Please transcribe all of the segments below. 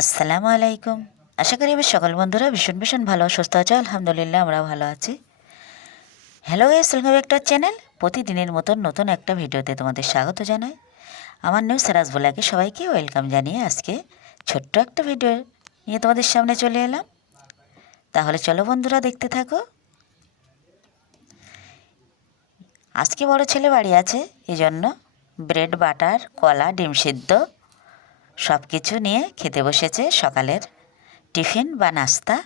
আসসালামু আলাইকুম। আশা করি আমার সকল বন্ধুরা ভীষণ ভীষণ ভালো সুস্থ আছে। আলহামদুলিল্লাহ আমরাও ভালো আছি। Hello guys, welcome back to our channel. প্রতিদিনের মতন নতুন একটা ভিডিওতে তোমাদের স্বাগত জানাই। আমার নাম সিরাজ বলাকে সবাইকে ওয়েলকাম জানিয়ে আজকে ছোট্ট একটা ভিডিও নিয়ে তোমাদের সামনে চলে এলাম। তাহলে চলো বন্ধুরা, দেখতে থাকো। আজকে বড় ছেলে বাড়ি আছে, এই জন্য ব্রেড, বাটার, কলা, ডিম সিদ্ধ সব কিছু নিয়ে খেতে বসেছে সকালের টিফিন বা নাস্তা।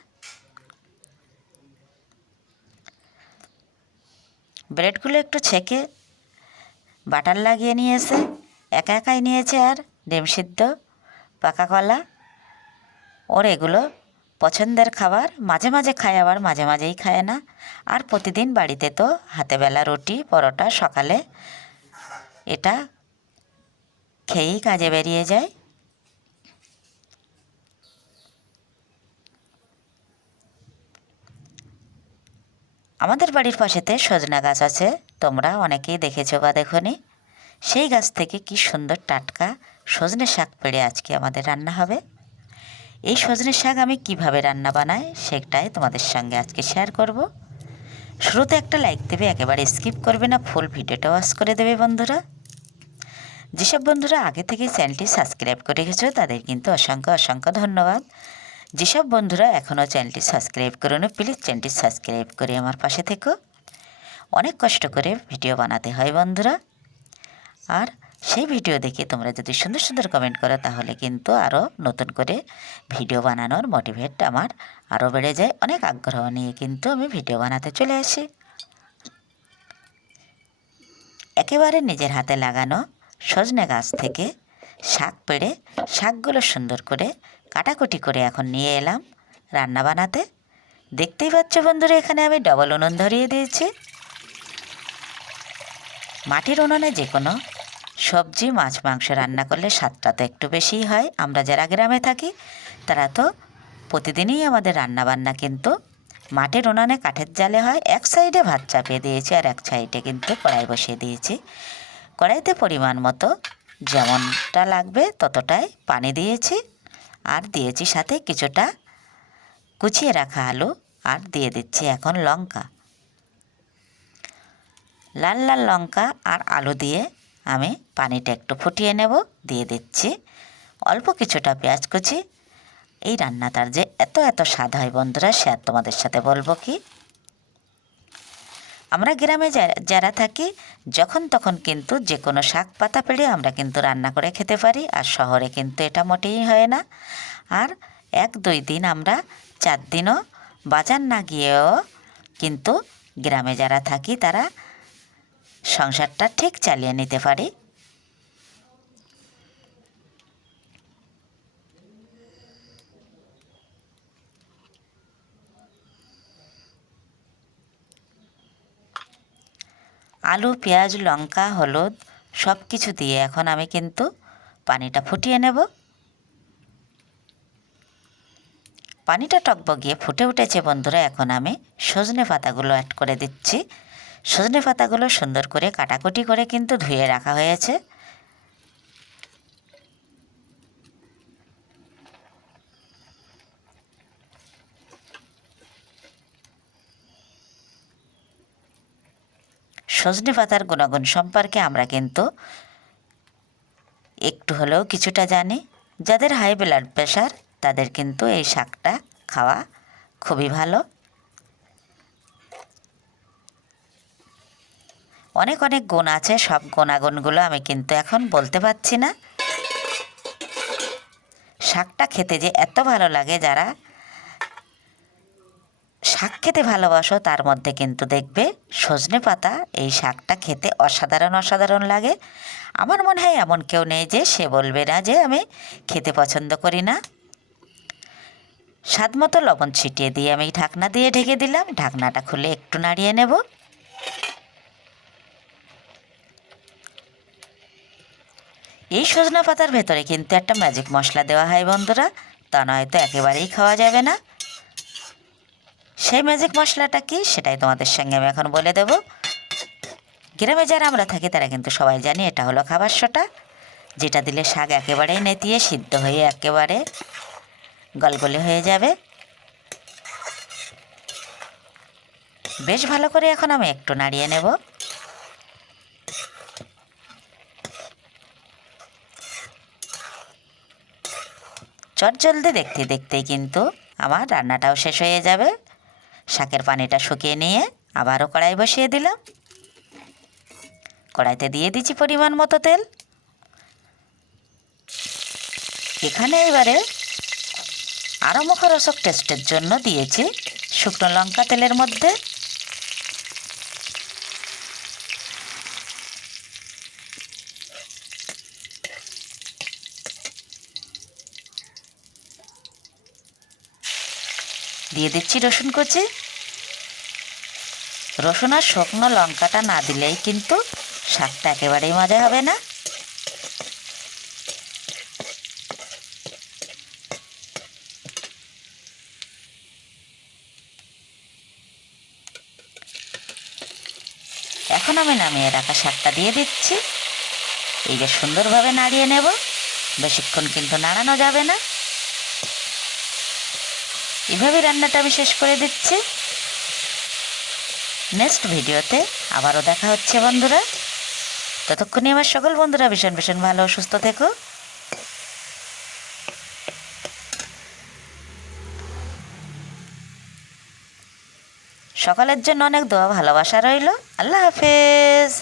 ব্রেডগুলো একটু ছেঁকে বাটার লাগিয়ে নিয়েছে, একা একাই নিয়েছে। আর ডিম সিদ্ধ, পাকা কলা, ওর এগুলো পছন্দের খাবার। মাঝে মাঝে খায়, আবার মাঝে মাঝেই খায় না। আর প্রতিদিন বাড়িতে তো হাতেবেলা রুটি পরোটা সকালে এটা খেয়েই কাজে বেরিয়ে যায়। আমাদের বাড়ির পাশেতে সজনা গাছ আছে, তোমরা অনেকেই দেখেছো বা দেখোনি। সেই গাছ থেকে কি সুন্দর টাটকা সজনে শাক পেড়ে আজকে আমাদের রান্না হবে। এই সজনে শাক আমি কিভাবে রান্না বানাই সেটাই তোমাদের সঙ্গে আজকে শেয়ার করব। শুরুতে একটা লাইক দেবে, একেবারে স্কিপ করবে না, ফুল ভিডিওটা ওয়াচ করে দেবে বন্ধুরা। যেসব বন্ধুরা আগে থেকে চ্যানেলটি সাবস্ক্রাইব করে রেখেছো তাদের কিন্তু অসংখ্য অসংখ্য ধন্যবাদ। যেসব বন্ধুরা এখনও চ্যানেলটি সাবস্ক্রাইব করোনি, প্লিজ চ্যানেলটি সাবস্ক্রাইব করে আমার পাশে থেকো। অনেক কষ্ট করে ভিডিও বানাতে হয় বন্ধুরা, আর সেই ভিডিও দেখে তোমরা যদি সুন্দর সুন্দর কমেন্ট করো তাহলে কিন্তু আরও নতুন করে ভিডিও বানানোর মোটিভেট আমার আরও বেড়ে যায়। অনেক আগ্রহ নিয়ে কিন্তু আমি ভিডিও বানাতে চলে আসি। একেবারে নিজের হাতে লাগানো সজনে গাছ থেকে শাক পেড়ে শাকগুলো সুন্দর করে কাটাকুটি করে এখন নিয়ে এলাম রান্না বানাতে। দেখতেই পাচ্ছ বন্ধুরা, এখানে আমি ডবল উনুন ধরিয়ে দিয়েছি। মাটির উনুনে যে কোনো সবজি, মাছ, মাংস রান্না করলে স্বাদটা তো একটু বেশিই হয়। আমরা যারা গ্রামে থাকি তারা তো প্রতিদিনই আমাদের রান্নাবান্না কিন্তু মাটির উনুনে কাঠের জালে হয়। এক সাইডে ভাত চাপিয়ে দিয়েছি আর এক সাইডে কিন্তু কড়াই বসিয়ে দিয়েছি। কড়াইতে পরিমাণ মতো যেমনটা লাগবে ততটাই পানি দিয়েছি, আর দিয়েছি সাথে কিছুটা কুচিয়ে রাখা আলু, আর দিয়ে দিচ্ছি এখন লঙ্কা। লাল লাল লঙ্কা আর আলু দিয়ে আমি পানিটা একটু ফুটিয়ে নেব। দিয়ে দিচ্ছি অল্প কিছুটা পেঁয়াজ কুচি। এই রান্নাটার যে এত এত স্বাদ হয় বন্ধুরা, সে আর তোমাদের সাথে বলবো কি। আমরা গ্রামে যারা থাকি যখন তখন কিন্তু যে কোনো শাক পাতা পেড়ে আমরা কিন্তু রান্না করে খেতে পারি, আর শহরে কিন্তু এটা মোটেই হয় না। আর 1-2 দিন আমরা 4 দিনও বাজার না গিয়েও কিন্তু গ্রামে যারা থাকি তারা সংসারটা ঠিক চালিয়ে নিতে পারি। আলু, পেঁয়াজ, লঙ্কা, হলুদ সব কিছু দিয়ে এখন আমি কিন্তু পানিটা ফুটিয়ে নেব। পানিটা টকবগিয়ে ফুটে উঠেছে বন্ধুরা, এখন আমি সজনে পাতাগুলো অ্যাড করে দিচ্ছি। সজনে পাতাগুলো সুন্দর করে কাটাকুটি করে কিন্তু ধুয়ে রাখা হয়েছে। সজনে পাতার গুণাগুণ সম্পর্কে আমরা কিন্তু একটু হলেও কিছুটা জানি। যাদের হাই ব্লাড প্রেশার তাদের কিন্তু এই শাকটা খাওয়া খুবই ভালো। অনেক অনেক গুণ আছে, সব গুণাগুণগুলো আমি কিন্তু এখন বলতে পারছি না। শাকটা খেতে যে এত ভালো লাগে, যারা শাক খেতে ভালোবাসো তার মধ্যে কিন্তু দেখবে সজনে পাতা এই শাকটা খেতে অসাধারণ অসাধারণ লাগে। আমার মনে হয় এমন কেউ নেই যে সে বলবে না যে আমি খেতে পছন্দ করি না। স্বাদ মতো লবণ ছিটিয়ে দিয়ে আমি ঢাকনা দিয়ে ঢেকে দিলাম। ঢাকনাটা খুলে একটু নাড়িয়ে নেব। এই সজনা পাতার ভেতরে কিন্তু একটা ম্যাজিক মশলা দেওয়া হয় বন্ধুরা, তা নয়তো একেবারেই খাওয়া যাবে না। সেই ম্যাজিক মশলাটা কি সেটাই তোমাদের সঙ্গে আমি এখন বলে দেব। গ্রামে যারা আমরা থাকি তারা কিন্তু সবাই জানি এটা হলো খাবার সোঁটা, যেটা দিলে শাক একেবারেই নেতিয়ে সিদ্ধ হয়ে একেবারে গলগলে হয়ে যাবে। বেশ ভালো করে এখন আমি একটু নাড়িয়ে নেব। চটজলদি দেখতে দেখতেই কিন্তু আমার রান্নাটাও শেষ হয়ে যাবে। শাকের পানিটা শুকিয়ে নিয়ে আবারও কড়াই বসিয়ে দিলাম। কড়াইতে দিয়ে দিচ্ছি পরিমাণ মতো তেল। এখানে এবারে আরও মুখরোচক টেস্টের জন্য দিয়েছি শুকনো লঙ্কা তেলের মধ্যে। দিয়ে দিচ্ছি রসুন কুচি। রসুন আর শুকনো লঙ্কাটা না দিলেই কিন্তু শাকটা একেবারেই মজা হবে না। এখন আমি নামিয়ে রাখা শাকটা দিয়ে দিচ্ছি। এই যে সুন্দরভাবে নাড়িয়ে নেব, বেশিক্ষণ কিন্তু নাড়ানো যাবে না। এভাবেই রান্নাটা আমি শেষ করে দিচ্ছি। নেক্সট ভিডিওতে আবারও দেখা হচ্ছে বন্ধুরা। ততক্ষণে আমার সকল বন্ধুরা ভীষণ ভীষণ ভালো ও সুস্থ থেকো। সকলের জন্য অনেক দোয়া ভালোবাসা রইল। আল্লাহ হাফেজ।